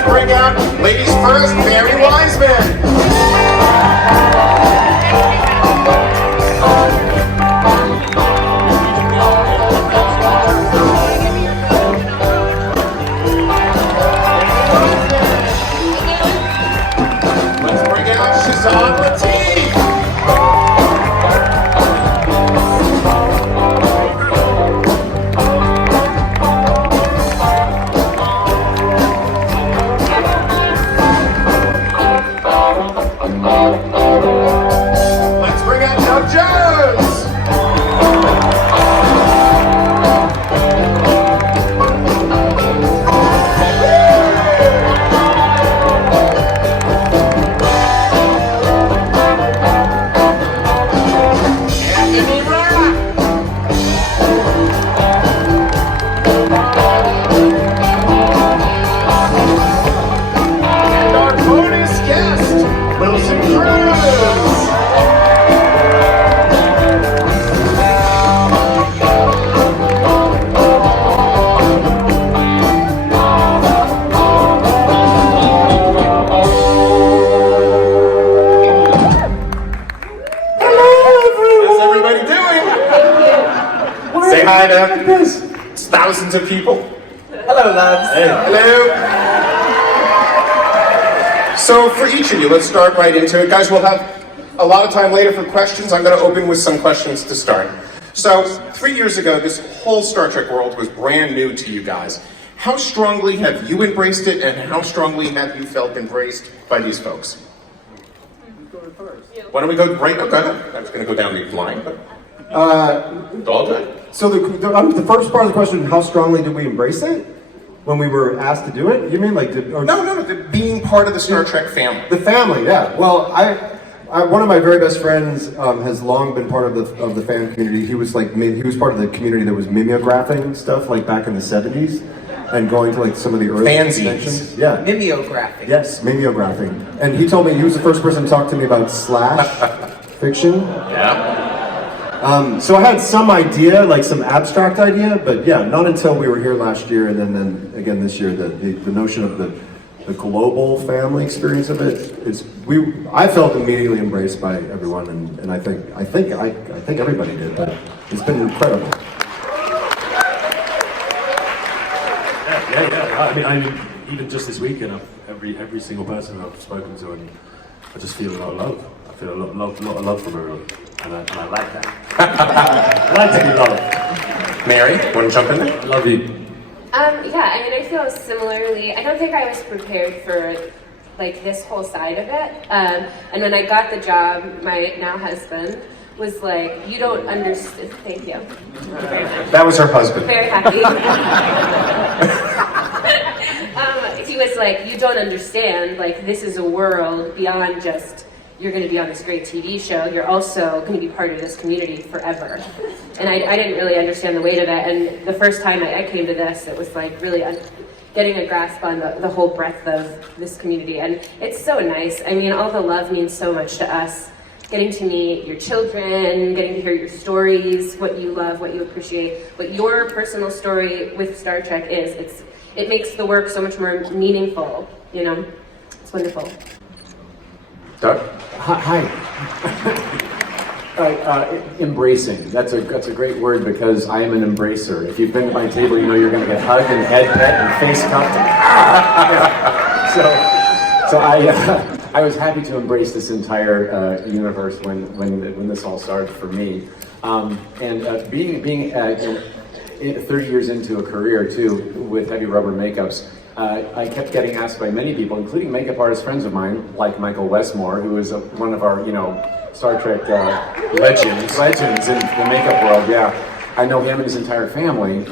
Let's bring out, ladies first, Mary Wiseman. Let's bring out Shazad Latif. Let's bring out Doug Jones. Anthony Rapp. And our bonus guest, Wilson Cruz. How's everybody doing? Say hi to thousands of people. Hello, lads. Hey. Hello. So for each of you, let's start right into it. Guys, we'll have a lot of time later for questions. I'm going to open with some questions to start. So 3 years ago, this whole Star Trek world was brand new to you guys. How strongly have you embraced it, and how strongly have you felt embraced by these folks? Why don't we go right? Okay, I was going to go down the line, but all good. So the first part of the question, how strongly did we embrace it? When we were asked to do it? You mean like... No, being part of the Star Trek family. The family, yeah. Well, I one of my very best friends has long been part of the fan community. He was part of the community that was mimeographing stuff like back in the 70s and going to like some of the early fanzines. Yeah. Mimeographing. Yes, mimeographing. And he told me he was the first person to talk to me about slash fiction. Yeah. So I had some idea, like some abstract idea, but yeah, not until we were here last year and then again this year, the notion of the global family experience of it. I felt immediately embraced by everyone, and I think everybody did. But it's been incredible. Yeah. I mean, even just this weekend, every single person I've spoken to, and I just feel a lot of love. I feel a lot of love from everyone, and I like that. I like to be loved. Mary, want to jump in there? I love you. Yeah, I mean, I feel similarly. I don't think I was prepared for like this whole side of it. And when I got the job, my now husband was like, "You don't understand." Thank you. That was her husband. Very happy. He was like, "You don't understand. Like, this is a world beyond just." You're going to be on this great TV show, you're also going to be part of this community forever. And I didn't really understand the weight of it, and the first time I came to this, it was like really getting a grasp on the whole breadth of this community, and it's so nice. I mean, all the love means so much to us. Getting to meet your children, getting to hear your stories, what you love, what you appreciate, what your personal story with Star Trek is. It makes the work so much more meaningful, you know? It's wonderful. Doug? Hi. Embracing. That's a great word because I am an embracer. If you've been to my table, you know you're going to get hugged and head pet and face cupped. So I was happy to embrace this entire universe when this all started for me. Being 30 years into a career too with heavy rubber makeups. I kept getting asked by many people, including makeup artist friends of mine, like Michael Westmore, who is one of our, Star Trek legends in the makeup world. Yeah, I know him and his entire family.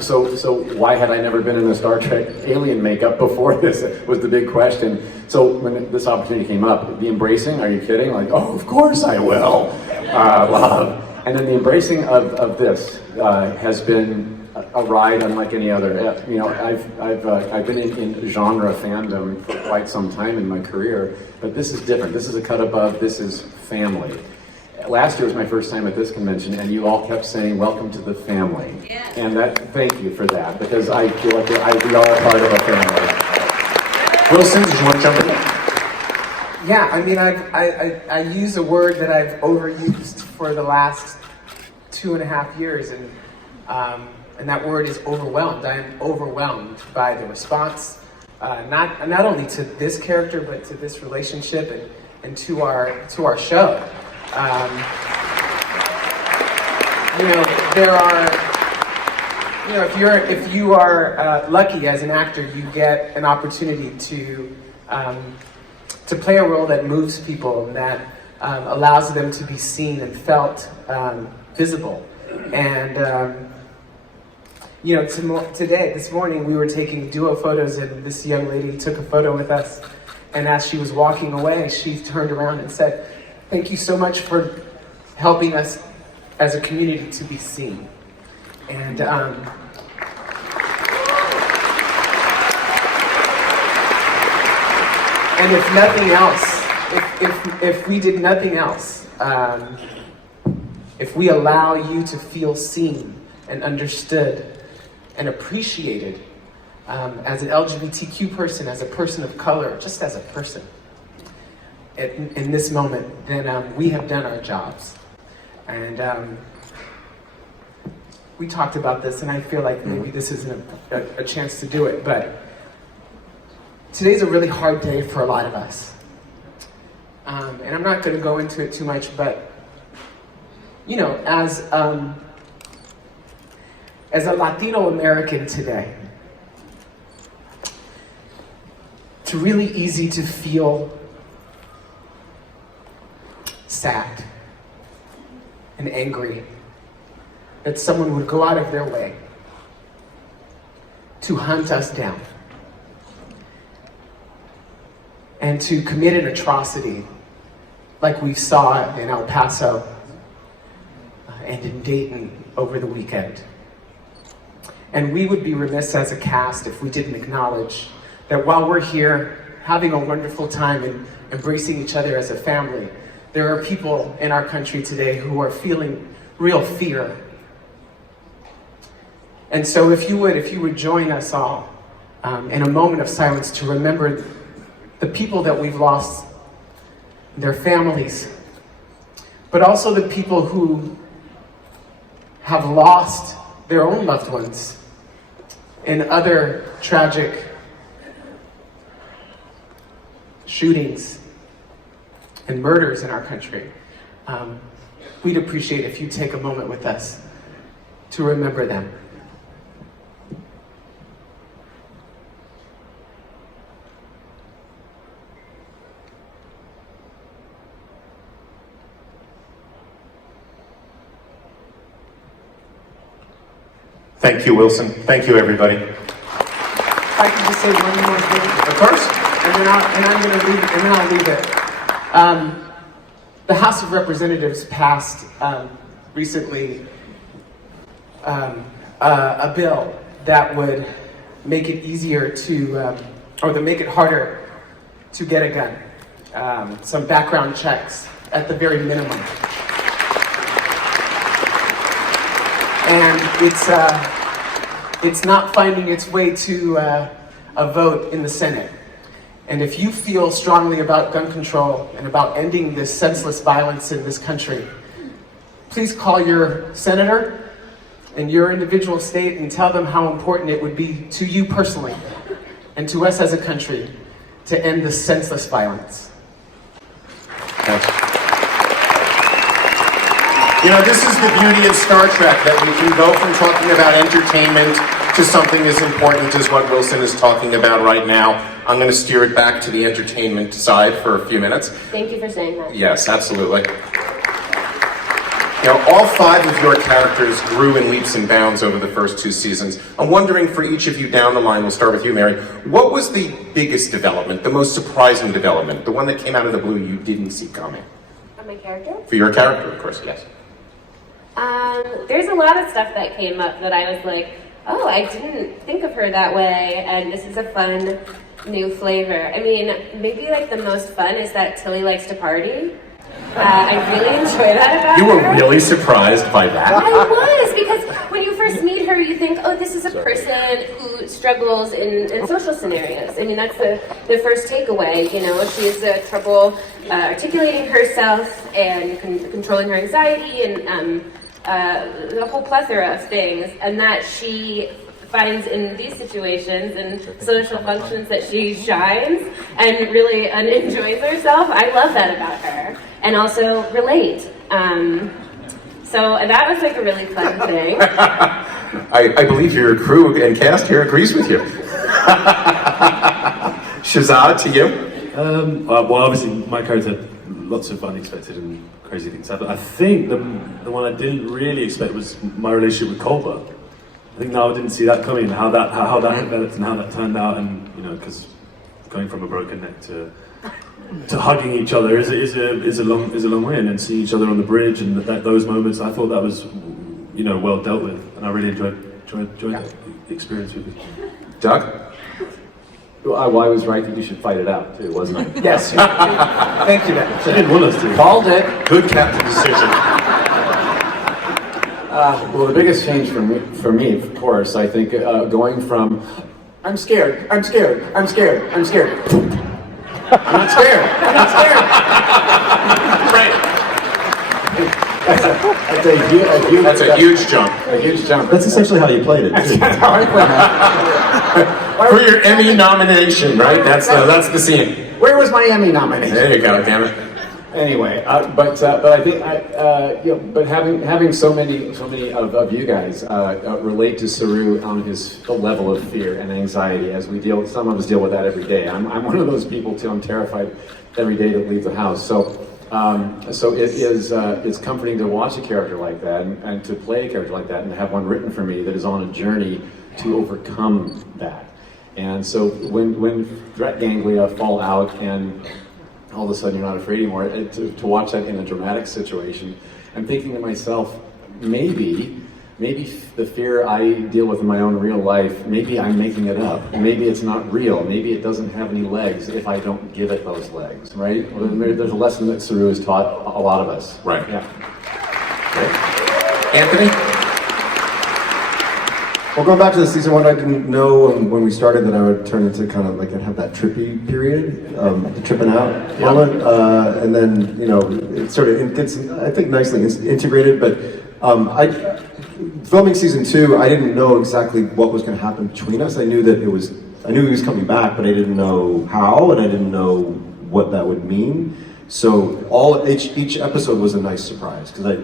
So why had I never been in a Star Trek alien makeup before this? Was the big question. So when this opportunity came up, the embracing, are you kidding? Like, oh, of course I will. Love. And then the embracing of this has been a ride unlike any other. I've been in genre fandom for quite some time in my career, but this is different. This is a cut above. This is family. Last year was my first time at this convention, and you all kept saying, "Welcome to the family." Yeah. And thank you for that, because I feel like we are a part of a family. Wilson, did you want to jump in? Yeah, I mean, I use a word that I've overused for the last 2.5 years, and that word is overwhelmed. I am overwhelmed by the response, not only to this character, but to this relationship and to our show. There are, if you are lucky as an actor, you get an opportunity to play a role that moves people and that allows them to be seen and felt visible. And this morning we were taking duo photos, and this young lady took a photo with us. And as she was walking away, she turned around and said, "Thank you so much for helping us as a community to be seen." And if nothing else, if we did nothing else, if we allow you to feel seen and understood and appreciated as an LGBTQ person, as a person of color, just as a person, in this moment, then we have done our jobs. And we talked about this, and I feel like maybe this isn't a chance to do it, but today's a really hard day for a lot of us. And I'm not going to go into it too much, but, as a Latino American today, it's really easy to feel sad and angry that someone would go out of their way to hunt us down and to commit an atrocity like we saw in El Paso and in Dayton over the weekend. And we would be remiss as a cast if we didn't acknowledge that while we're here having a wonderful time and embracing each other as a family, there are people in our country today who are feeling real fear. And so if you would join us all in a moment of silence to remember the people that we've lost, their families, but also the people who have lost their own loved ones in other tragic shootings and murders in our country. We'd appreciate if you take a moment with us to remember them. Thank you, Wilson. Thank you, everybody. If I could just say one more thing. Of course. And then I'll leave it. The House of Representatives passed recently a bill that would make it easier to, or to make it harder to get a gun. Some background checks at the very minimum. And it's not finding its way to a vote in the Senate. And if you feel strongly about gun control and about ending this senseless violence in this country, please call your senator in your individual state and tell them how important it would be to you personally and to us as a country to end this senseless violence. Thanks. This is the beauty of Star Trek, that we can go from talking about entertainment to something as important as what Wilson is talking about right now. I'm going to steer it back to the entertainment side for a few minutes. Thank you for saying that. Yes, absolutely. All 5 of your characters grew in leaps and bounds over the first 2 seasons. I'm wondering, for each of you down the line, we'll start with you, Mary, what was the biggest development, the most surprising development, the one that came out of the blue you didn't see coming? Of my character? For your character, of course, yes. There's a lot of stuff that came up that I was like, oh, I didn't think of her that way, and this is a fun new flavor. I mean, maybe like the most fun is that Tilly likes to party. I really enjoy that about her. You were really surprised by that? I was, because when you first meet her, her, you think, oh, this is a person who struggles in social scenarios. I mean, that's the first takeaway. You know, she has trouble articulating herself and controlling her anxiety and a whole plethora of things, and that she finds in these situations and social functions that she shines and really enjoys herself. I love that about her, and also relate. So that was like a really fun thing. I believe your crew and cast here agrees with you. Shazad, to you? Well, obviously, my character had lots of unexpected and crazy things happen. I think the one I didn't really expect was my relationship with Culber. I think I didn't see that coming, how that developed and how that turned out, and you know, because going from a broken neck to hugging each other is a long way, and then seeing each other on the bridge and those moments, I thought that was, you know, well dealt with, and I really enjoyed that experience with it. Doug? Well, I was right that you should fight it out too, wasn't I? Yes. Thank you, Dan. I didn't want us to. Called it. Good captain decision. Well, the biggest change for me, of course, I think going from I'm scared, I'm scared, I'm scared, I'm scared. I'm not scared. I'm not scared. Right. That's a huge jump. A huge jump. That's essentially how you played it. That's how I played it. For your Emmy nomination, right? That's the scene. Where was my Emmy nomination? There you go, damn it. Anyway, but I think you know, but having so many of you guys relate to Saru on his level of fear and anxiety as we deal. Some of us deal with that every day. I'm one of those people too. I'm terrified every day to leave the house. So it's comforting to watch a character like that and to play a character like that and to have one written for me that is on a journey to overcome that. And so when threat ganglia fall out and all of a sudden you're not afraid anymore, to watch that in a dramatic situation, I'm thinking to myself, maybe the fear I deal with in my own real life, maybe I'm making it up. Maybe it's not real. Maybe it doesn't have any legs if I don't give it those legs, right? Well, there's a lesson that Saru has taught a lot of us. Right. Yeah. Okay. Anthony? Well, going back to the season one, I didn't know when we started that I would turn into kind of like I'd have that trippy period, the tripping out moment, and then you know it sort of gets I think nicely integrated. But filming season two, I didn't know exactly what was going to happen between us. I knew he was coming back, but I didn't know how, and I didn't know what that would mean. So each episode was a nice surprise because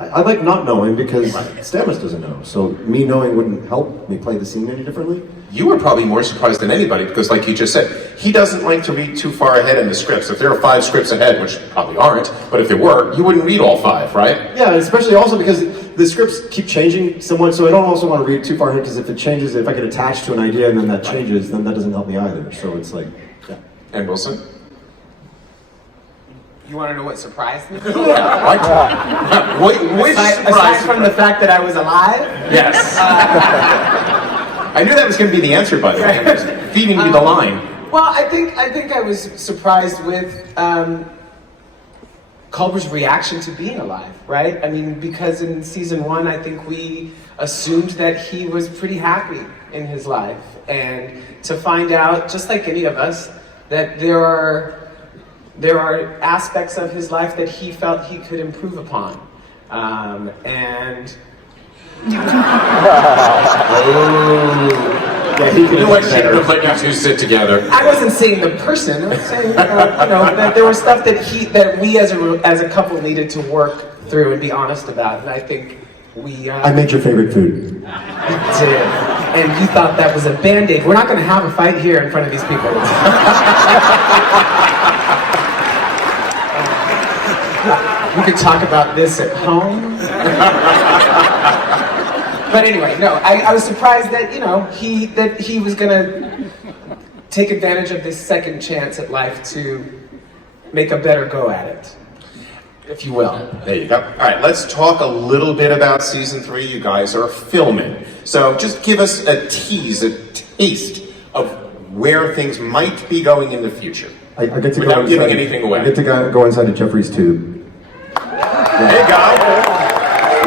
I like not knowing because Stamets doesn't know. So me knowing wouldn't help me play the scene any differently. You were probably more surprised than anybody because, like you just said, he doesn't like to read too far ahead in the scripts. If there are 5 scripts ahead, which probably aren't, but if there were, you wouldn't read all 5, right? Yeah, especially also because the scripts keep changing somewhat, so I don't also want to read too far ahead because if it changes, if I get attached to an idea and then that changes, then that doesn't help me either. So it's like, yeah. And Wilson? You want to know what surprised me? Which Aside from the fact that I was alive? Yes. I knew that was going to be the answer, by the way. I'm just feeding you the line. Well, I think I was surprised with Culber's reaction to being alive, right? I mean, because in season 1, I think we assumed that he was pretty happy in his life, and to find out, just like any of us, that there are aspects of his life that he felt he could improve upon, and. Yeah, he knew I shouldn't have let you two sit together. I wasn't saying the person. I was saying, that there was stuff that we as a couple needed to work through and be honest about, and I think we. I made your favorite food. You did, and you thought that was a Band-Aid. We're not going to have a fight here in front of these people. We could talk about this at home. But anyway, no, I was surprised that he was gonna take advantage of this second chance at life to make a better go at it, if you will. There you go. All right, let's talk a little bit about season 3. You guys are filming, so just give us a tease, a taste of where things might be going in the future. I get to without go giving inside, anything away. I get to go inside a Jeffrey's tube. There you go.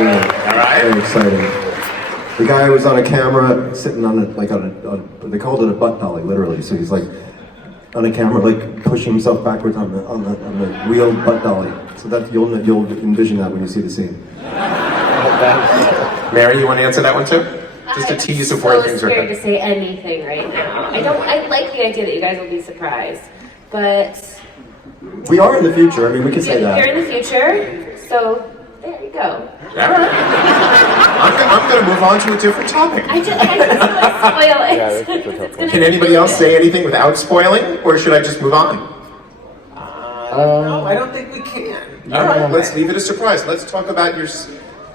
Yeah, All right. very exciting. The guy was on a camera, sitting on they called it a butt dolly, literally. So he's like on a camera, like pushing himself backwards on the wheeled butt dolly. So that you'll envision that when you see the scene. Mary, you want to answer that one too? Just a tease of where things are I'm so scared headed. to say anything right now. I like the idea that you guys will be surprised, but We are in the future. I mean, we can say you're that. in the future, so there you go. All right. I'm going to move on to a different topic. I just don't want to spoil it. It's gonna Can be anybody else really say anything without spoiling, or should I just move on? No, I don't think we can. All right, let's leave it a surprise. Let's talk about your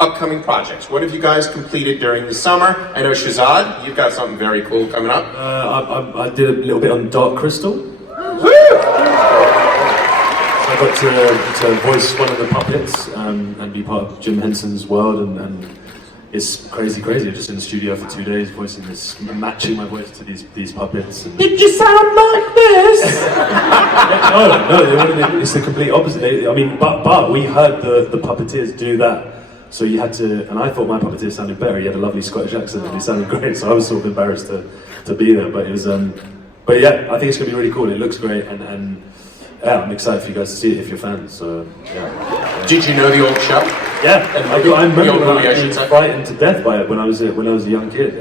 upcoming projects. What have you guys completed during the summer? I know Shazad, you've got something very cool coming up. I did a little bit on Dark Crystal. Woo! I got to voice one of the puppets and be part of Jim Henson's world, and it's crazy. I'm just in the studio for 2 days voicing this, matching my voice to these puppets. And Did you sound like this? no, it's the complete opposite. But we heard the puppeteers do that. So you had to, and I thought my puppeteer sounded better. He had a lovely Scottish accent and he sounded great. So I was sort of embarrassed to be there, but it was. But yeah, I think it's going to be really cool. It looks great, and yeah, I'm excited for you guys to see it if you're fans. So yeah. Did you know the old show? Yeah, I remember the old when movie, I I should was say. frightened to death by it when I was a young kid,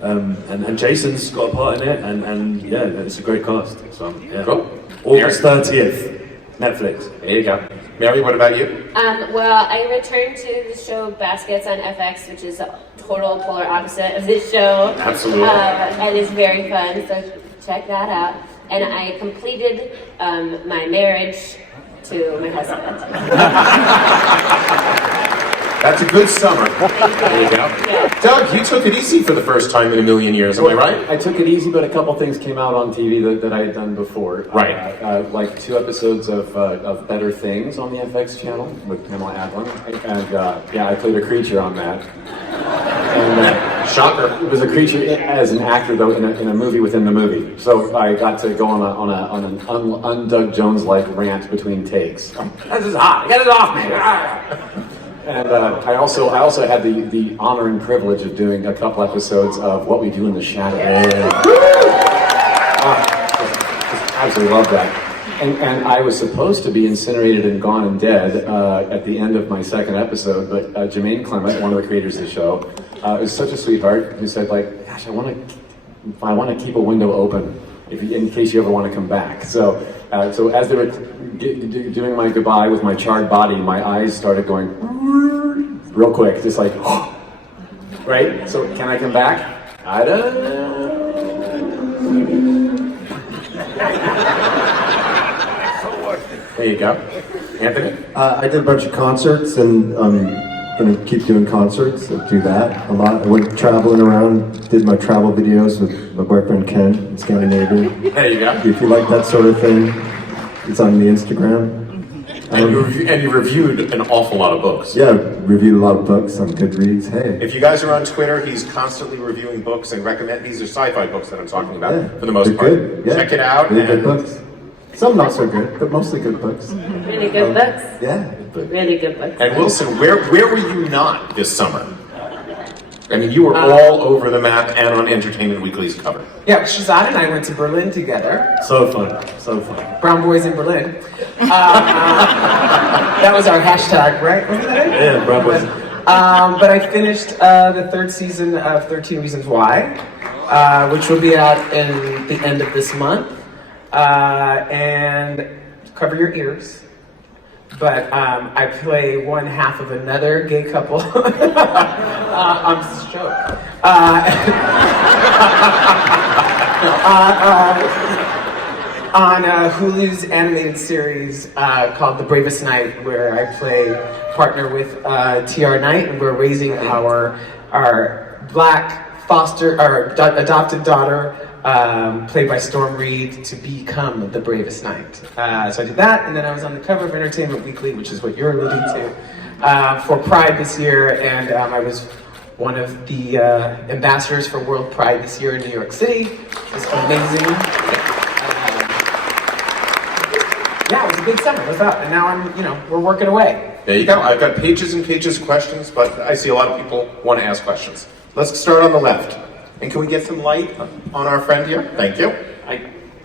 and Jason's got a part in it, and yeah, it's a great cast. So yeah, Cool. August 30th, Netflix. There you go. Mary, what about you? Well, I returned to the show Baskets on FX, which is a total polar opposite of this show. Absolutely. And it's very fun, so check that out. And I completed my marriage to my husband. That's a good summer. There you go. Yeah. Doug, you took it easy for the first time in a million years, am I right? I took it easy, but a couple things came out on TV that I had done before. Right. Like 2 episodes of Better Things on the FX channel with Pamela Adlon. And yeah, I played a creature on that. And Shocker. it was a creature as an actor, though, in a movie within the movie. So I got to go on an un-Doug Jones-like rant between takes. This is hot. Get it off me. And I also had the honor and privilege of doing a couple episodes of What We Do in the Shadows. Just absolutely love that. And I was supposed to be incinerated and gone and dead at the end of my second episode, but Jermaine Clement, one of the creators of the show, is such a sweetheart who said, like, gosh, I want to keep a window open in case you ever want to come back. So as they were doing my goodbye with my charred body, my eyes started going real quick, just like, right? So can I come back? I don't know. There you go. Anthony? I did a bunch of concerts, and I'm gonna keep doing concerts. I do that a lot. I went traveling around, did my travel videos with my boyfriend Ken in Scandinavia. There you go. If you like that sort of thing, it's on the Instagram. And you reviewed an awful lot of books. Yeah, reviewed a lot of books on Goodreads. Hey. If you guys are on Twitter, he's constantly reviewing books and recommend. These are sci-fi books that I'm talking about Yeah, for the most they're part. good. Yeah. Check it out. Really good and- books. Some not so good, but mostly good books. Really good books. Yeah. But Really good books. And Wilson, where were you not this summer? I mean, you were all over the map and on Entertainment Weekly's cover. Yeah, Shazad and I went to Berlin together. So fun. Brown Boys in Berlin. That was our hashtag, right? Wasn't that it? Yeah, Brown Boys. But I finished the 3rd season of 13 Reasons Why, which will be out in the end of this month. And cover your ears. But I play one half of another gay couple. I'm just a joke. On Hulu's animated series called The Bravest Night, where I play partner with TR Knight, and we're raising our black adopted daughter, played by Storm Reed, to become the bravest knight. So I did that, and then I was on the cover of Entertainment Weekly, which is what you're alluding to, for Pride this year, and I was one of the ambassadors for World Pride this year in New York City. It was amazing. Yeah, it was a big summer. It was out, and now we're working away. There you go. I've got pages and pages of questions, but I see a lot of people want to ask questions. Let's start on the left. And can we get some light on our friend here? Thank you.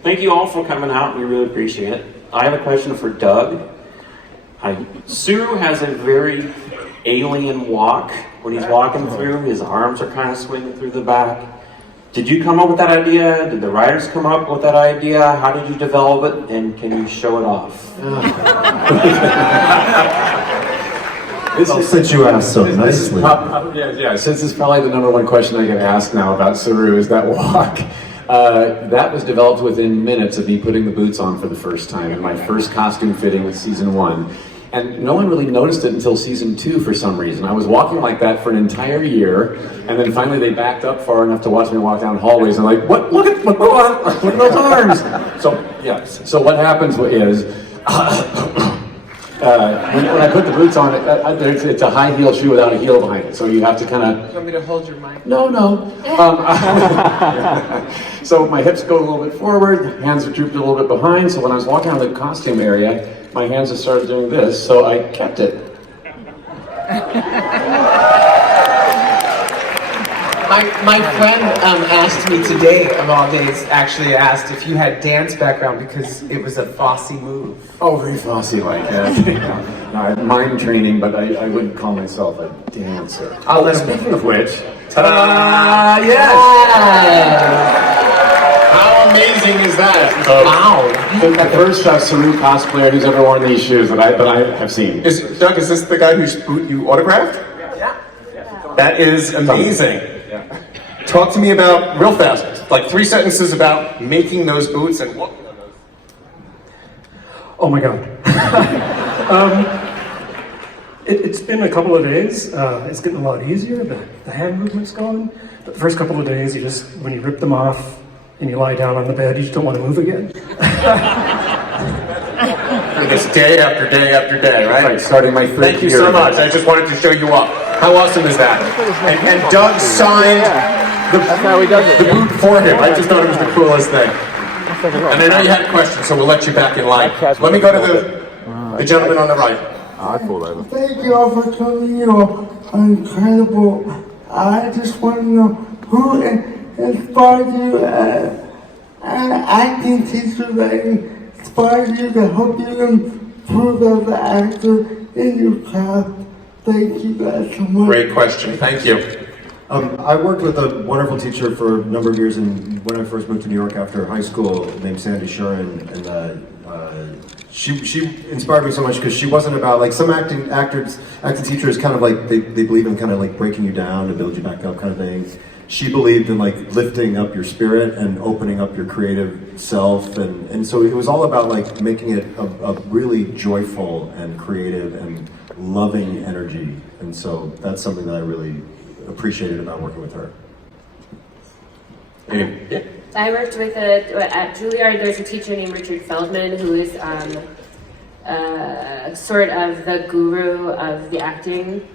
Thank you all for coming out. We really appreciate it. I have a question for Doug. Saru has a very alien walk. When he's walking through, his arms are kind of swinging through the back. Did you come up with that idea? Did the writers come up with that idea? How did you develop it? And can you show it off? Since you asked so nicely. Since it's probably the number one question I get asked now about Saru is that walk. That was developed within minutes of me putting the boots on for the first time in my first costume fitting with season 1. And no one really noticed it until season 2 for some reason. I was walking like that for an entire year, and then finally they backed up far enough to watch me walk down hallways and like, what? Look at those arms! So what happens is, when I put the boots on, it's a high heel shoe without a heel behind it. So you have to kind of. You want me to hold your mic? No. So my hips go a little bit forward, hands are drooped a little bit behind. So when I was walking out of the costume area, my hands just started doing this. So I kept it. My friend asked me today, of all days, actually asked if you had dance background because it was a Fosse move. Oh, very Fosse-like. No, mind training, but I wouldn't call myself a dancer. I'll let him. Speaking of which, Yes! How amazing is that? Wow! the first Saru cosplayer who's ever worn these shoes that I have seen. Doug, is this the guy whose boot you autographed? Yeah. That is amazing. Talk to me about, real fast, like 3 sentences about making those boots and what. Oh my God. It's been a couple of days. It's getting a lot easier. The hand movement's gone. But the first couple of days, when you rip them off and you lie down on the bed, you just don't want to move again. For this day after day after day, right? Right, starting my 3rd year. Thank you so much. I just wanted to show you off. How awesome is that? And Doug signed the boot for him. I just thought it was the coolest thing. And I know you had a question, so we'll let you back in line. Let me go to the gentleman on the right. Thank you all for coming. You're incredible. I just want to know who inspired you, an acting teacher that inspired you to help you improve as an actor in your craft. Thank you guys so much. Great question. Thank you. I worked with a wonderful teacher for a number of years, and when I first moved to New York after high school, named Sandy Shuren, and she inspired me so much because she wasn't about, like, some acting teachers kind of like, they believe in kind of like breaking you down to build you back up kind of thing. She believed in like lifting up your spirit and opening up your creative self, and so it was all about like making it a really joyful and creative and loving energy, and so that's something that I really appreciated about working with her. I worked with at Juilliard. There's a teacher named Richard Feldman who is sort of the guru of the acting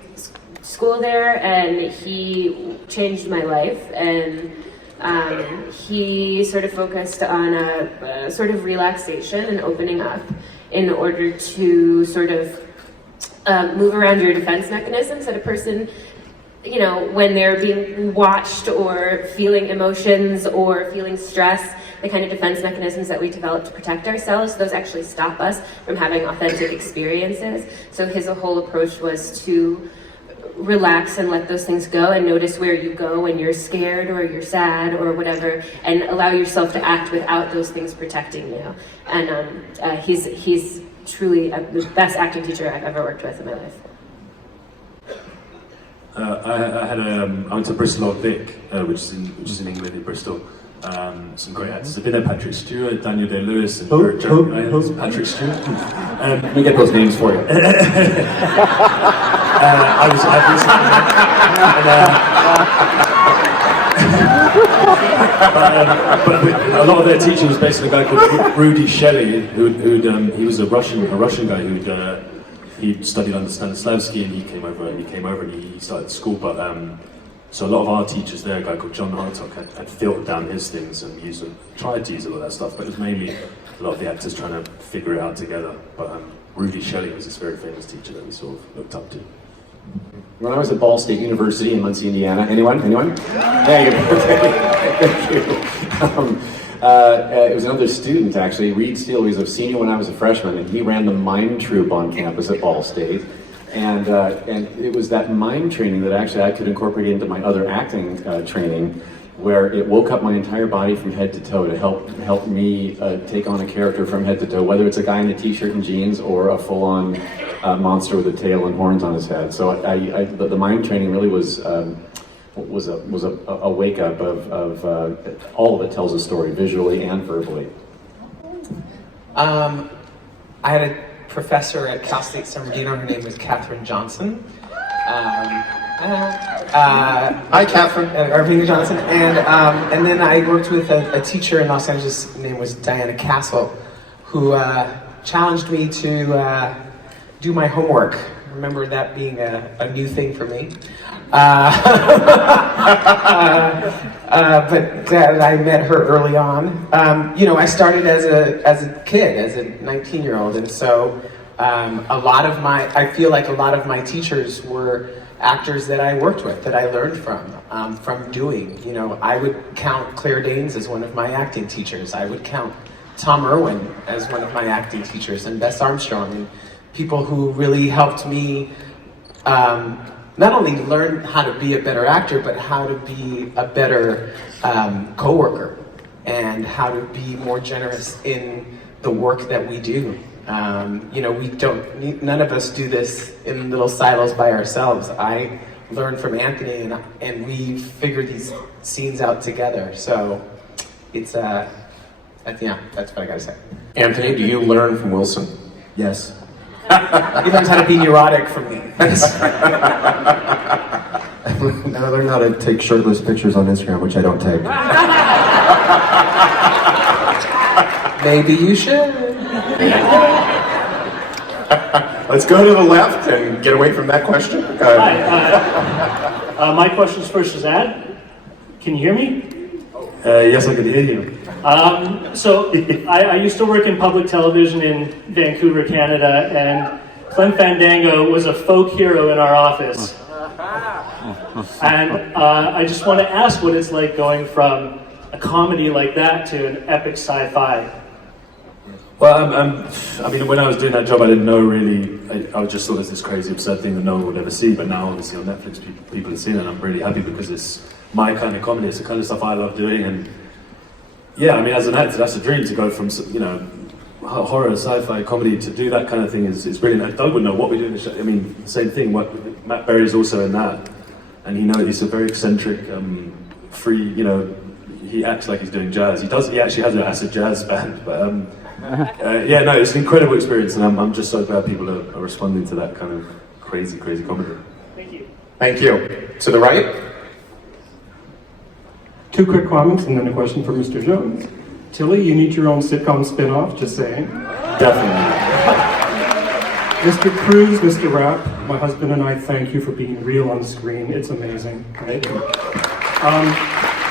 school there, and he changed my life. And he sort of focused on a sort of relaxation and opening up in order to sort of move around your defense mechanisms that a person, you know, when they're being watched or feeling emotions or feeling stress, the kind of defense mechanisms that we develop to protect ourselves, those actually stop us from having authentic experiences. So his whole approach was to relax and let those things go and notice where you go when you're scared or you're sad or whatever, and allow yourself to act without those things protecting you. And he's truly the best acting teacher I've ever worked with in my life. I went to Bristol Old Vic, which is in England, in Bristol. Some great actors. I've been there: Patrick Stewart, Daniel Day-Lewis, and Jeremy Irons. Patrick Stewart. Let me get those names for you. But a lot of their teaching was basically a guy called Rudy Shelley, he was a Russian guy he studied under Stanislavski, and he came over and he started school. But so a lot of our teachers there, a guy called John Hartock, had filtered down his things and tried to use a lot of that stuff, but it was mainly a lot of the actors trying to figure it out together. But Rudy Shelley was this very famous teacher that we sort of looked up to. When I was at Ball State University in Muncie, Indiana. Anyone? Thank you. It was another student, actually, Reed Steele. He was a senior when I was a freshman, and he ran the mime troupe on campus at Ball State. And it was that mime training that actually I could incorporate into my other acting training, where it woke up my entire body from head to toe to help me take on a character from head to toe, whether it's a guy in a t-shirt and jeans or a full-on monster with a tail and horns on his head. So the mime training really was a wake up of all of it tells a story visually and verbally. I had a professor at Cal State San Bernardino. Her name was Katherine Johnson. Hi, Catherine. Arvina Johnson. And then I worked with a teacher in Los Angeles. Her name was Diana Castle, who challenged me to do my homework. I remember that being a new thing for me. But I met her early on. I started as a kid, as a 19-year-old, and so I feel like a lot of my teachers were actors that I worked with, that I learned from doing. I would count Claire Danes as one of my acting teachers. I would count Tom Irwin as one of my acting teachers, and Bess Armstrong, and people who really helped me not only learn how to be a better actor, but how to be a better coworker, and how to be more generous in the work that we do. None of us do this in little silos by ourselves. I learned from Anthony, and we figure these scenes out together. So it's that's what I gotta say. Anthony, do you learn from Wilson? Yes. He learns how to be neurotic from me. I learned how to take shirtless pictures on Instagram, which I don't take. Maybe you should. Let's go to the left and get away from that question. Hi. My question is for Shazad. Can you hear me? Yes, I can hear you. So I used to work in public television in Vancouver, Canada, and Clem Fandango was a folk hero in our office. And I just want to ask what it's like going from a comedy like that to an epic sci-fi. Well, I mean, when I was doing that job, I didn't know really. I just thought it was this crazy, absurd thing that no one would ever see. But now, obviously, on Netflix, people have seen it, and I'm really happy because it's my kind of comedy. It's the kind of stuff I love doing, and yeah, I mean, as an actor, that's a dream to go from horror, sci-fi, comedy to do that kind of thing is brilliant. And Doug would know what we do in the show. I mean, same thing. Matt Berry's also in that, and he's a very eccentric, free. He acts like he's doing jazz. He actually has an acid jazz band, but. It's an incredible experience, and I'm just so glad people are responding to that kind of crazy comedy. Thank you. Thank you. To the right. Two quick comments and then a question for Mr. Jones. Tilly, you need your own sitcom spin-off, just saying. Definitely. Mr. Cruz, Mr. Rapp, my husband and I thank you for being real on screen. It's amazing. Right?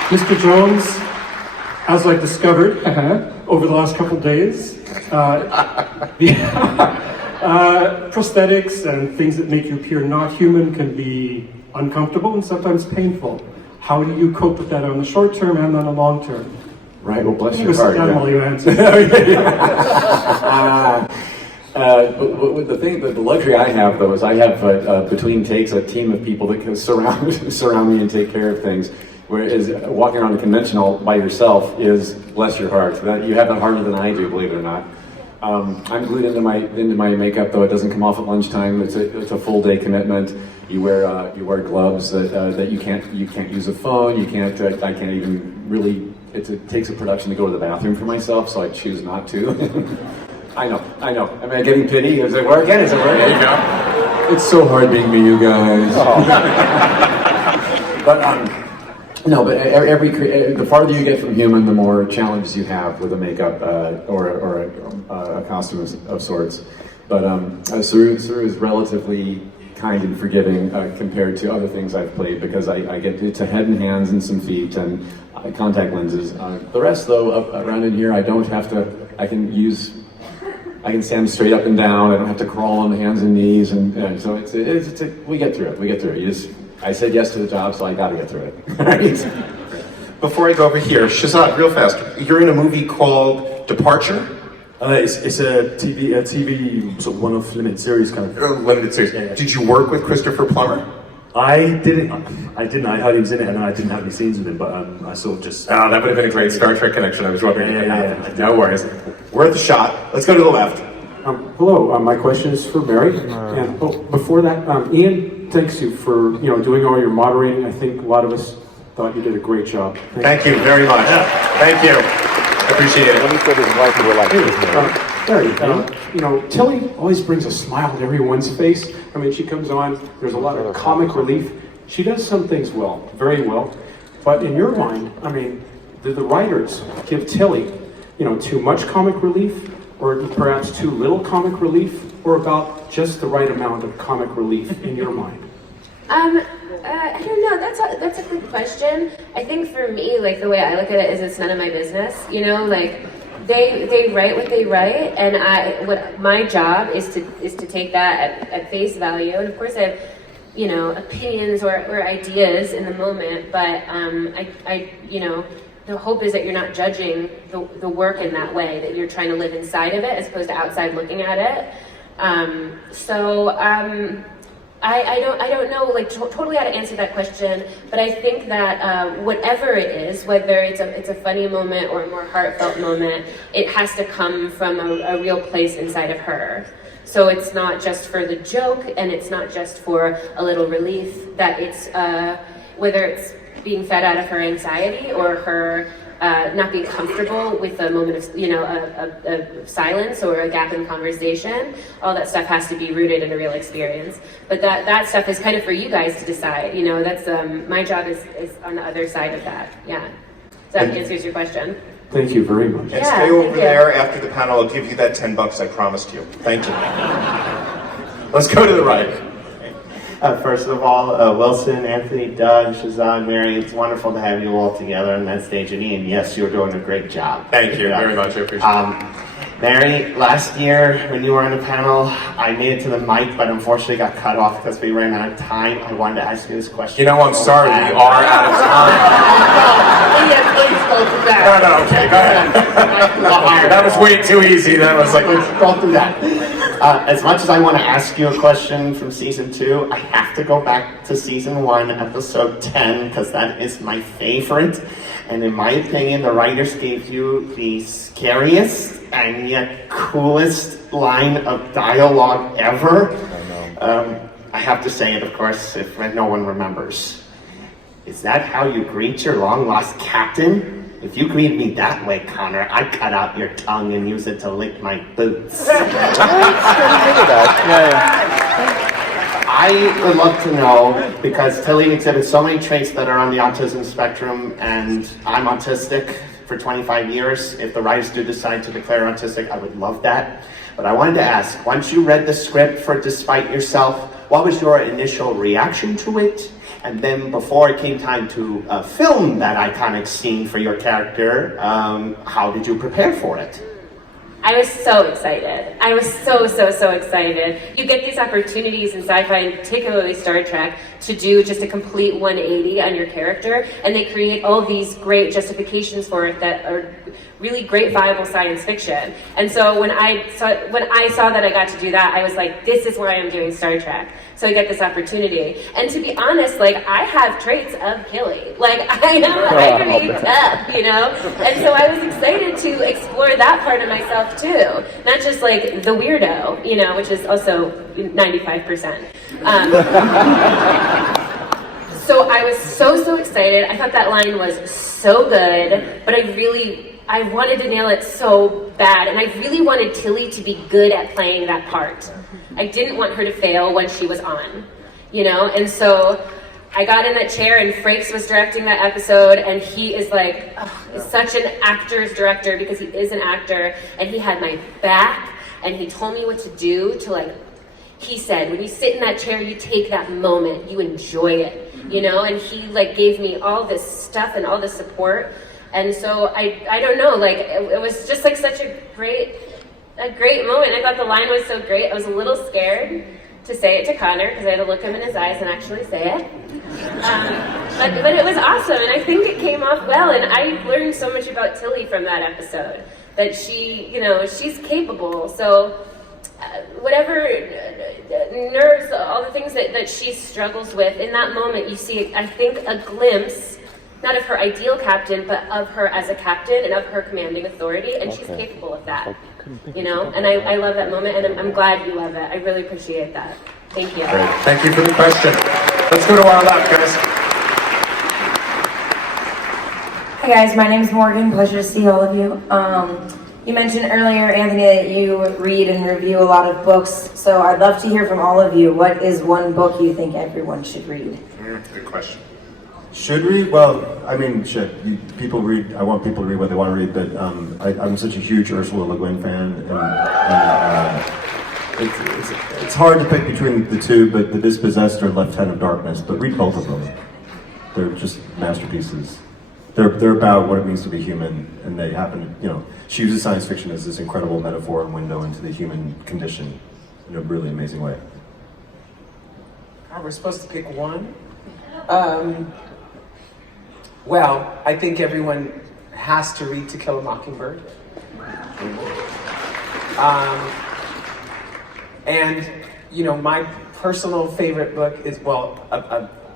Mr. Jones, as I discovered over the last couple days, prosthetics and things that make you appear not human can be uncomfortable and sometimes painful. How do you cope with that on the short term and on the long term? Right, well, bless your Sit heart. down while you answer. But the luxury I have, though, is I have, between takes, a team of people that can surround me and take care of things. Whereas walking around a conventional by yourself is, bless your heart. You have that harder than I do, believe it or not. I'm glued into my makeup, though it doesn't come off at lunchtime. It's a full day commitment. You wear gloves that you can't use a phone. I can't even really. It takes a production to go to the bathroom for myself, so I choose not to. I know. Am I getting pity? Is it working? Is it working? There you go. It's so hard being me, you guys. But the farther you get from human, the more challenges you have with a makeup or a costume of sorts. But Saru is relatively kind and forgiving compared to other things I've played, because I get to head and hands and some feet and contact lenses. The rest, though, around in here, I don't have to. I can use I can stand straight up and down. I don't have to crawl on the hands and knees, and so we get through it. We get through it. I said yes to the job, so I got to get through it. Right? Before I go over here, Shazad, real fast. You're in a movie called Departure. It's a TV sort of one-off limited series kind of. Limited series. Yeah. Did you work with Christopher Plummer? I didn't. I heard he was in it, and I didn't have any scenes with him. But I sort of just. Oh, that would have been a great Star Trek connection. I was wondering if it happened. Yeah. No worries. We're at the shot. Let's go to the left. Hello, my question is for Mary. And before that, Ian, thanks you for doing all your moderating. I think a lot of us thought you did a great job. Thank you very much. Thank you. I appreciate it. When he said his wife, we were like, Mary, Tilly always brings a smile to everyone's face. I mean, she comes on, there's a lot of comic relief. She does some things well, very well. But in your mind, I mean, do the writers give Tilly, too much comic relief, or perhaps too little comic relief, or about just the right amount of comic relief in your mind? I don't know. That's a good question. I think for me, like the way I look at it is it's none of my business. Like they write what they write, and what my job is to take that at face value. And of course, I have opinions or ideas in the moment, but the hope is that you're not judging the work in that way, that you're trying to live inside of it as opposed to outside looking at it. I don't know totally how to answer that question, but I think that whatever it is, whether it's a funny moment or a more heartfelt moment, it has to come from a real place inside of her. So it's not just for the joke, and it's not just for a little relief, that it's whether it's being fed out of her anxiety or her not being comfortable with a moment of a silence or a gap in conversation. All that stuff has to be rooted in a real experience. But that stuff is kind of for you guys to decide. That's my job is on the other side of that. Yeah. So that answers your question. Thank you very much. And stay over there after the panel. I'll give you that $10 I promised you. Thank you. Let's go to the right. First of all, Wilson, Anthony, Doug, Shazad, Mary, it's wonderful to have you all together on that stage. And Ian, yes, you're doing a great job. Thank you very much. I appreciate it. Mary, last year when you were on the panel, I made it to the mic, but unfortunately got cut off because we ran out of time. I wanted to ask you this question. I'm sorry, we are out of time. Please go through that. No, okay, go ahead. That was way too easy. That was like, let's go through that. As much as I want to ask you a question from season 2, I have to go back to season 1, episode 10, because that is my favorite. And in my opinion, the writers gave you the scariest and yet coolest line of dialogue ever. I have to say it, of course, if no one remembers. Is that how you greet your long-lost captain? If you greet me that way, Connor, I'd cut out your tongue and use it to lick my boots. I would love to know, because Tilly exhibits so many traits that are on the autism spectrum, and I'm autistic for 25 years. If the writers do decide to declare autistic, I would love that. But I wanted to ask, once you read the script for Despite Yourself, what was your initial reaction to it? And then before it came time to film that iconic scene for your character, how did you prepare for it? I was so excited. I was so excited. You get these opportunities in sci-fi, and particularly Star Trek, to do just a complete 180 on your character, and they create all these great justifications for it that are really great, viable science fiction. And so when I saw that I got to do that, I was like, this is why I'm doing Star Trek. So I get this opportunity. And to be honest, I have traits of Tilly. I'm pretty tough, And so I was excited to explore that part of myself too. Not just the weirdo, which is also 95%. So I was so excited. I thought that line was so good, but I wanted to nail it so bad, and I really wanted Tilly to be good at playing that part. I didn't want her to fail when she was on, and so I got in that chair, and Frakes was directing that episode, and he is he's such an actor's director because he is an actor, and he had my back, and he told me what to do to he said, when you sit in that chair, you take that moment, you enjoy it, and he gave me all this stuff and all this support. And so I don't know, it was just such a great a great moment. I thought the line was so great. I was a little scared to say it to Connor because I had to look him in his eyes and actually say it. But it was awesome, and I think it came off well. And I learned so much about Tilly from that episode. That she, she's capable. So whatever nerves, all the things that she struggles with, in that moment you see, I think, a glimpse, not of her ideal captain, but of her as a captain and of her commanding authority, and she's capable of that. And I love that moment, and I'm glad you love it. I really appreciate that. Thank you. Great. Thank you for the question. Let's go to our left, guys. Hi guys, my name is Morgan. Pleasure to see all of you. You mentioned earlier, Anthony, that you read and review a lot of books, so I'd love to hear from all of you. What is one book you think everyone should read? Good question. Should read? Well, I mean, people read. I want people to read what they want to read, but I'm such a huge Ursula Le Guin fan, and it's hard to pick between the two. But The Dispossessed or Left Hand of Darkness. But read both of them. They're just masterpieces. They're about what it means to be human, and they happen to, she uses science fiction as this incredible metaphor and window into the human condition in a really amazing way. We're supposed to pick one? Well, I think everyone has to read To Kill a Mockingbird. And, my personal favorite book is,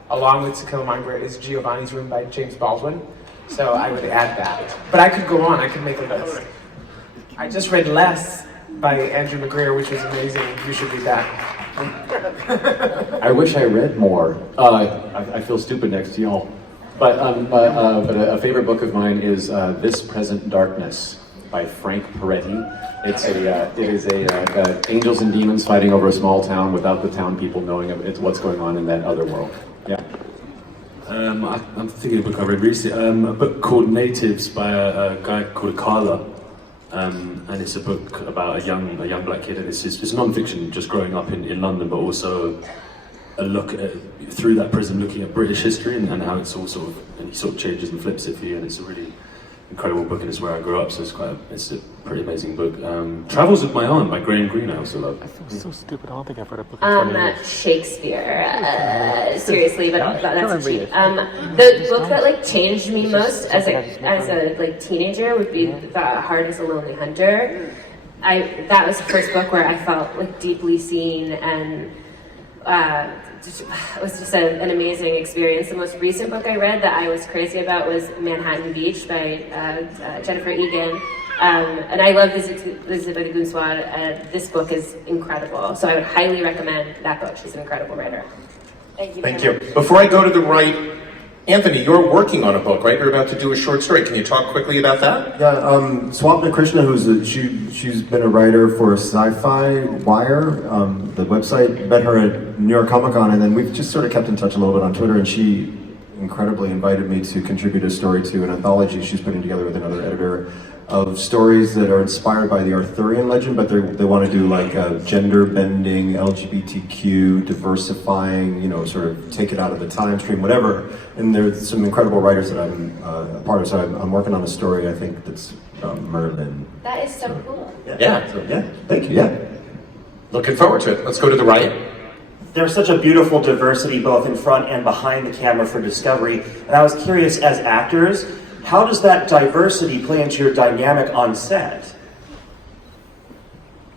along with To Kill a Mockingbird, is Giovanni's Room by James Baldwin. So I would add that. But I could go on, I could make a list. I just read Less by Andrew McGreer, which was amazing. You should read that. I wish I read more. I feel stupid next to y'all. But a favorite book of mine is This Present Darkness by Frank Peretti. It is angels and demons fighting over a small town without the town people knowing what's going on in that other world. Yeah. I'm thinking of a book I read recently, a book called Natives by a guy called Carla, and it's a book about a young black kid, and it's non-fiction, just growing up in London, but also a look at, through that prism, looking at British history and how it's all and he sort of changes and flips it for you, and it's a really incredible book, and it's where I grew up, so it's a pretty amazing book. Travels with My Aunt by Graham Greene, I also love. I feel so stupid. I don't think I've read a book in 20 years. Shakespeare, seriously, but that's cheap. The book that changed me most as a teenager would be The Heart is a Lonely Hunter. That was the first book where I felt deeply seen, and it was just an amazing experience. The most recent book I read that I was crazy about was Manhattan Beach by Jennifer Egan. And I love Elizabeth Gounswad. This book is incredible. So I would highly recommend that book. She's an incredible writer. Thank you. Thank you. Before I go to the right, Anthony, you're working on a book, right? You're about to do a short story. Can you talk quickly about that? Yeah, Swapna Krishna, she's been a writer for Sci-Fi Wire, the website. Met her at New York Comic Con, and then we've just sort of kept in touch a little bit on Twitter, and she incredibly invited me to contribute a story to an anthology she's putting together with another editor of stories that are inspired by the Arthurian legend, but they want to do a gender bending, LGBTQ, diversifying, sort of take it out of the time stream, whatever. And there's some incredible writers that I'm a part of, so I'm working on a story, I think, that's Merlin. That is so cool. Yeah. Thank you, yeah. Looking forward to it. Let's go to the right. There's such a beautiful diversity both in front and behind the camera for Discovery, and I was curious, as actors, how does that diversity play into your dynamic on set?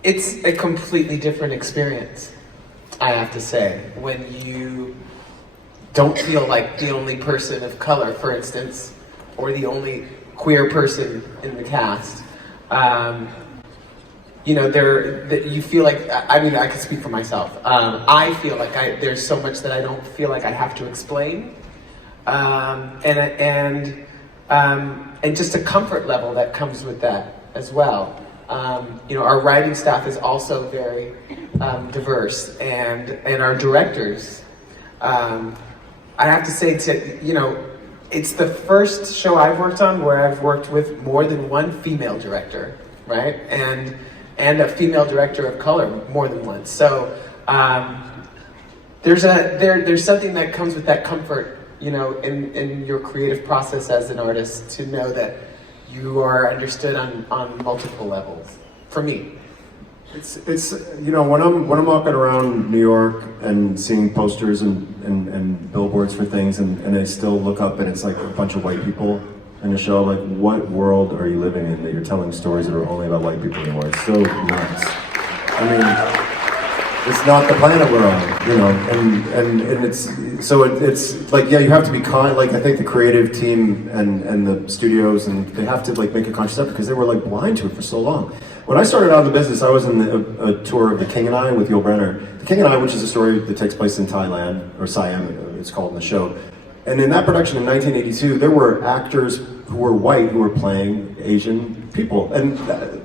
It's a completely different experience, I have to say. When you don't feel like the only person of color, for instance, or the only queer person in the cast. You feel like, I can speak for myself. I feel like there's so much that I don't feel like I have to explain. And just a comfort level that comes with that as well. Our writing staff is also very diverse, and our directors. I have to say, it's the first show I've worked on where I've worked with more than one female director, right? And a female director of color more than once. So there's something that comes with that comfort, in your creative process as an artist, to know that you are understood on multiple levels, for me. It's when I'm walking around New York and seeing posters and billboards for things, and I still look up and it's like a bunch of white people in the show. Like, what world are you living in that you're telling stories that are only about white people anymore? It's so nuts. I mean, it's not the planet we're on, and it's like, yeah, you have to be kind. Like, I think the creative team and the studios, and they have to like make a conscious effort because they were like blind to it for so long. When I started out in the business, I was in a tour of The King and I with Yul Brynner. The King and I, which is a story that takes place in Thailand, or Siam, it's called in the show. And in that production in 1982, there were actors who were white who were playing Asian people. And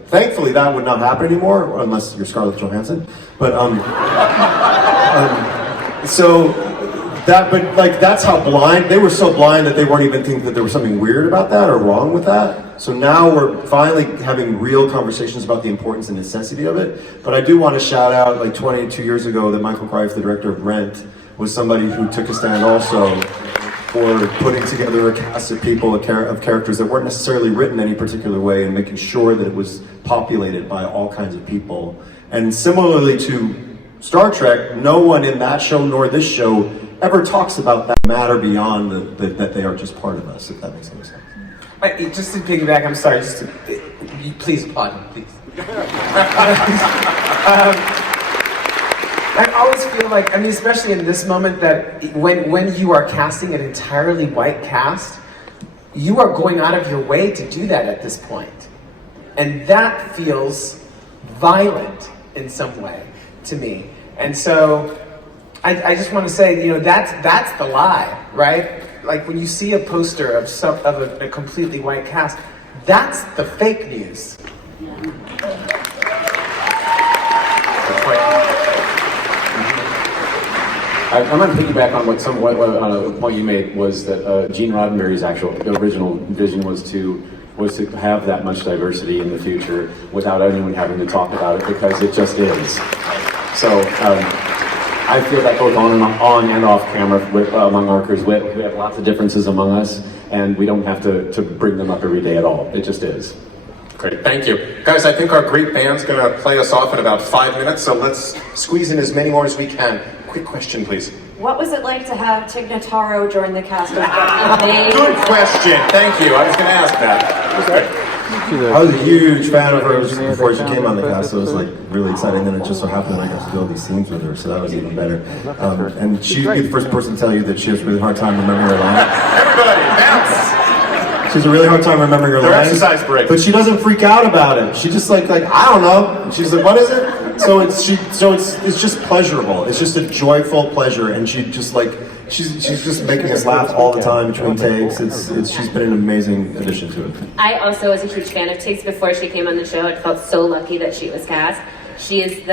thankfully that would not happen anymore, unless you're Scarlett Johansson. But that's how blind, they were so blind that they weren't even thinking that there was something weird about that or wrong with that. So now we're finally having real conversations about the importance and necessity of it. But I do want to shout out, like 22 years ago, that Michael Crive, the director of Rent, was somebody who took a stand also for putting together a cast of people, of characters that weren't necessarily written any particular way, and making sure that it was populated by all kinds of people. And similarly to Star Trek, no one in that show nor this show ever talks about that matter beyond that they are just part of us, if that makes any sense. Just to piggyback, I'm sorry, please applaud me, please. I always feel like, I mean, especially in this moment, that when you are casting an entirely white cast, you are going out of your way to do that at this point. And that feels violent in some way to me. And so I just want to say, that's the lie, right? Like when you see a poster of a completely white cast, that's the fake news. I'm going to piggyback on a point you made, was that Gene Roddenberry's original vision was to have that much diversity in the future without anyone having to talk about it, because it just is. So I feel that both on and off camera among our crews, we have lots of differences among us, and we don't have to bring them up every day at all. It just is. Great, thank you. Guys, I think our great band's going to play us off in about 5 minutes, so let's squeeze in as many more as we can. Quick question, please. What was it like to have Tig Notaro join the cast of Buffy? Good question, thank you. I was going to ask that. I was a huge fan of hers before she came on the cast, so it was like really exciting. Then it just so happened that I got to do all these scenes with her, so that was even better. And she'd be the first person to tell you that she has a really hard time remembering her lines. Everybody, bounce! She has a really hard time remembering her lines. Exercise break. But she doesn't freak out about it. She just like I don't know. And she's like, what is it? So it's just pleasurable. It's just a joyful pleasure, and she just like. She's just making us laugh all the time between takes. She's been an amazing addition to it. I also was a huge fan of Tig's before she came on the show. I felt so lucky that she was cast. She is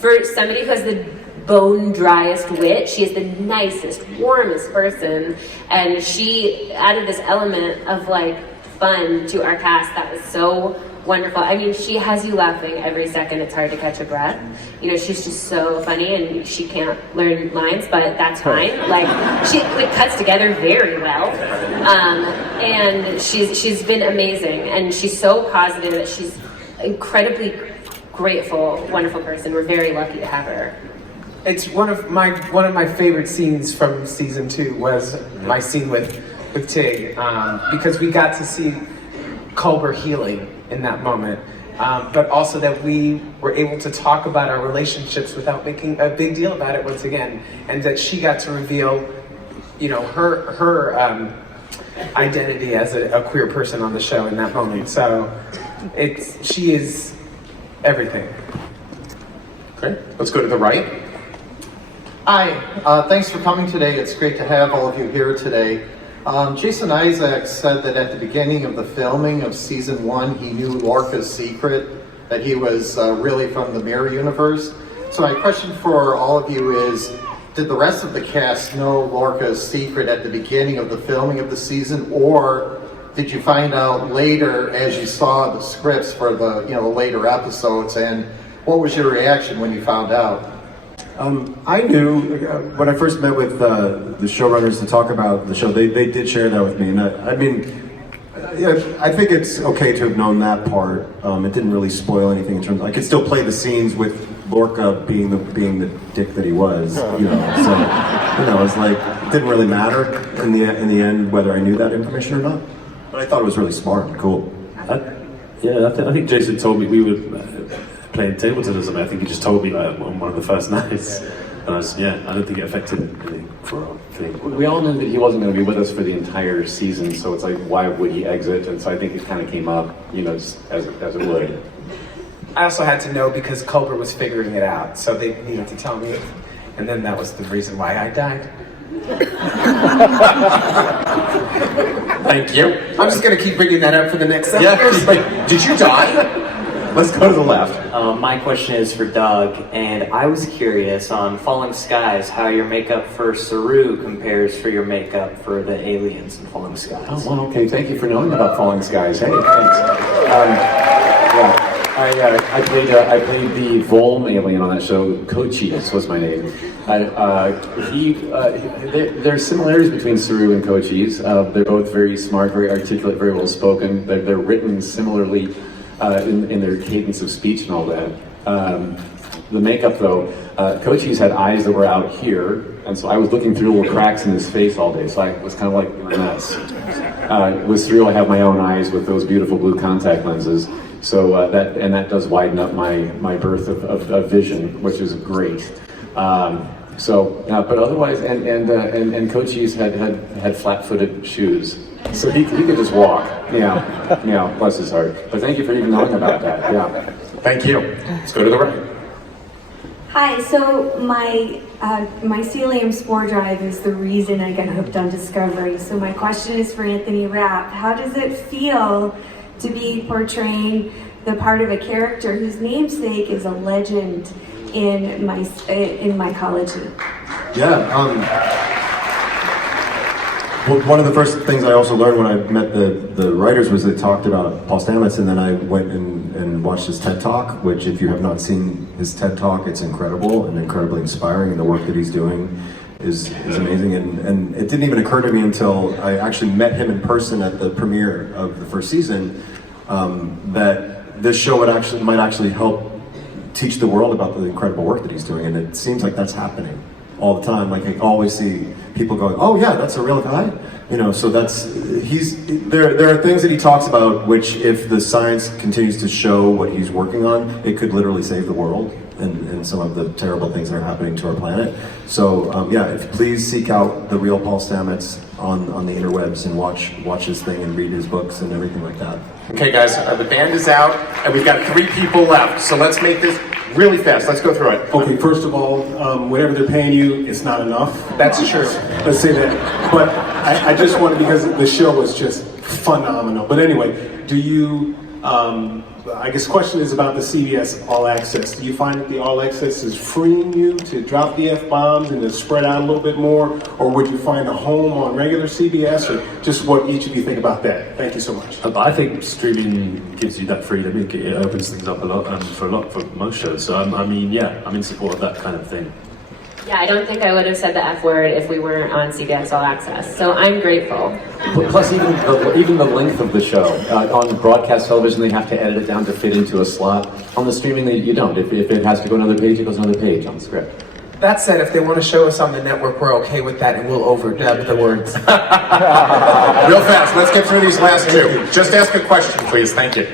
for somebody who has the bone driest wit, she is the nicest, warmest person, and she added this element of like fun to our cast that was so wonderful. I mean, she has you laughing every second. It's hard to catch a breath. She's just so funny, and she can't learn lines, but that's fine. Like, she cuts together very well. And she's been amazing, and she's so positive that she's incredibly grateful, wonderful person. We're very lucky to have her. It's one of my favorite scenes from season 2 was my scene with Tig, because we got to see Culber healing in that moment, but also that we were able to talk about our relationships without making a big deal about it once again, and that she got to reveal, her identity as a queer person on the show in that moment. So she is everything. Okay, let's go to the right. Hi, thanks for coming today. It's great to have all of you here today. Jason Isaacs said that at the beginning of the filming of season 1, he knew Lorca's secret, that he was really from the Mirror universe. So my question for all of you is, did the rest of the cast know Lorca's secret at the beginning of the filming of the season, or did you find out later as you saw the scripts for the later episodes, and what was your reaction when you found out? I knew when I first met with the showrunners to talk about the show, they did share that with me. And I mean, I think it's okay to have known that part. It didn't really spoil anything in terms. I could still play the scenes with Lorca being the dick that he was. So it's like it didn't really matter in the end whether I knew that information or not. But I thought it was really smart and cool. I think Jason told me we were playing table tennis. I think he just told me like on one of the first nights. And I don't think it affected anything for our thing. We all knew that he wasn't going to be with us for the entire season, so it's like, why would he exit? And so I think it kind of came up, just as it would. I also had to know because Culber was figuring it out, so they needed to tell me, and then that was the reason why I died. Thank you. I'm just gonna keep bringing that up for the next 7 years. Did you die? Let's go to the left. My question is for Doug, and I was curious on Falling Skies how your makeup for Saru compares for your makeup for the aliens in Falling Skies. Oh, well, okay. Thank you for knowing about Falling Skies. Hey, thanks. I played the Volm alien on that show. Cochise was my name. There's similarities between Saru and Cochise. They're both very smart, very articulate, very well spoken. They're written similarly in their cadence of speech and all that. The makeup, though, Cochise had eyes that were out here, and so I was looking through little cracks in his face all day. So I was kind of like nuts. With Saru, I have my own eyes with those beautiful blue contact lenses. So that does widen up my berth of vision, which is great. But otherwise, and Cochise had flat-footed shoes, so he could just walk. Yeah, bless his heart. But thank you for even knowing about that. Yeah. Thank you. Let's go to the right. Hi, so my mycelium spore drive is the reason I got hooked on Discovery. So my question is for Anthony Rapp. How does it feel to be portraying the part of a character whose namesake is a legend in mycology? Yeah. Well, one of the first things I also learned when I met the writers was they talked about Paul Stamets, and then I went and watched his TED Talk, which if you have not seen his TED Talk, it's incredible and incredibly inspiring, and the work that he's doing is amazing. And it didn't even occur to me until I actually met him in person at the premiere of the first season that this show might actually help teach the world about the incredible work that he's doing, and it seems like that's happening all the time. Like I always see people going, "Oh yeah, that's a real guy," So there are things that he talks about which, if the science continues to show what he's working on, it could literally save the world and some of the terrible things that are happening to our planet. So please seek out the real Paul Stamets on the interwebs and watch his thing and read his books and everything like that. Okay, guys, the band is out, and we've got 3 people left. So let's make this really fast. Let's go through it. Okay, first of all, whatever they're paying you, it's not enough. That's true. Let's say that. But I just wanted, because the show was just phenomenal. But anyway, do you, I guess question is about the CBS All Access. Do you find that the All Access is freeing you to drop the F-bombs and to spread out a little bit more? Or would you find a home on regular CBS? Or just what each of you think about that? Thank you so much. I think streaming gives you that freedom. It opens things up a lot, for most shows. So I'm in support of that kind of thing. Yeah, I don't think I would have said the F word if we weren't on CBS All Access. So I'm grateful. Plus, even the length of the show. On broadcast television, they have to edit it down to fit into a slot. On the streaming, you don't. If it has to go another page, it goes another page on the script. That said, if they want to show us on the network, we're okay with that, and we'll overdub the words. Real fast, let's get through these last 2. Just ask a question, please. Thank you.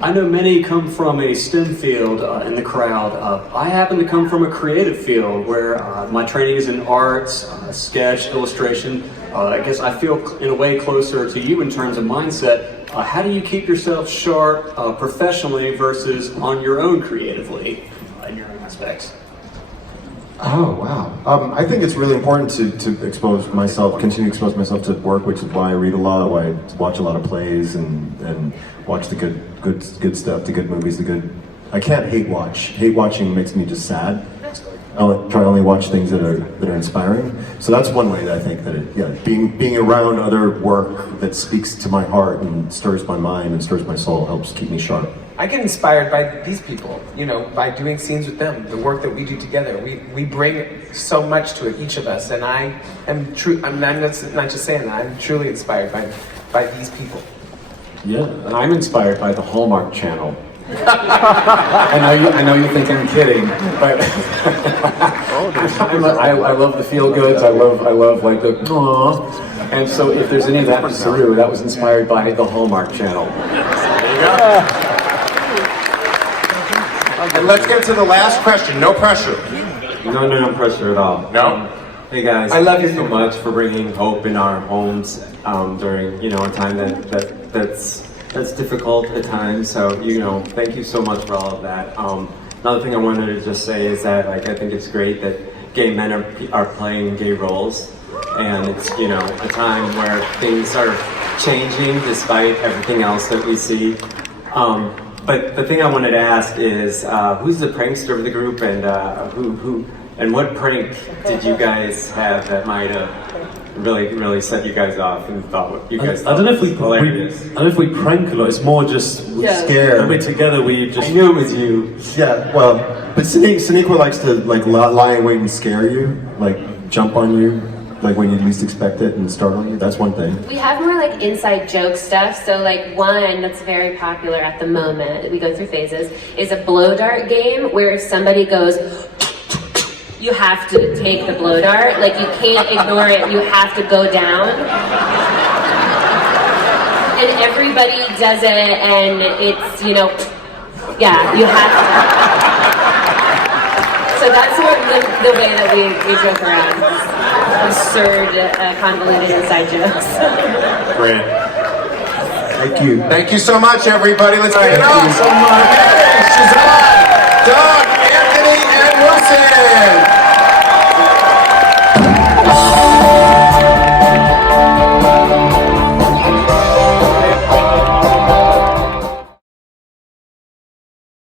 I know many come from a STEM field in the crowd. I happen to come from a creative field where my training is in arts, sketch, illustration. I guess I feel in a way closer to you in terms of mindset. How do you keep yourself sharp professionally versus on your own creatively in your own aspects? Oh, wow. I think it's really important to continue to expose myself to work, which is why I read a lot, why I watch a lot of plays and watch the good stuff, the good movies, I can't hate watch. Hate watching makes me just sad. I try to only watch things that are inspiring. So that's one way that I think that being around other work that speaks to my heart and stirs my mind and stirs my soul helps keep me sharp. I get inspired by these people, by doing scenes with them, the work that we do together. We bring so much to it, each of us, and I'm not just saying that, I'm truly inspired by by these people. Yeah. And I'm inspired by the Hallmark Channel. I know you think I'm kidding, but I love the feel goods. I love like the aww. And so if there's any of that in Saru, that was inspired by the Hallmark Channel. There you go. And let's get to the last question. No pressure. No pressure at all. No? Hey guys, I love you so much for bringing hope in our homes during a time that's difficult at times. So thank you so much for all of that. Another thing I wanted to just say is that I think it's great that gay men are playing gay roles, and it's a time where things are changing despite everything else that we see. But the thing I wanted to ask is, who's the prankster of the group, and and what prank did you guys have that might have really set you guys off and thought what you guys thought? I don't know if we hilarious. I don't know if we prank a lot. It's more just scared. When we're together, we just. I knew it was you. Yeah, well, but Sonequa likes to like lie in wait and scare you, like jump on you, like when you least expect it and startle you. That's one thing. We have more like inside joke stuff. So like one that's very popular at the moment, we go through phases, is a blow dart game where somebody goes, you have to take the blow dart. Like you can't ignore it, you have to go down. And everybody does it, and it's, yeah, you have to. So that's the way that we joke around. Absurd, convoluted inside jokes. Great. Thank you. Thank you so much, everybody. Let's give it up. Thank you so much. Shazad, Doug, Anthony, and Wilson.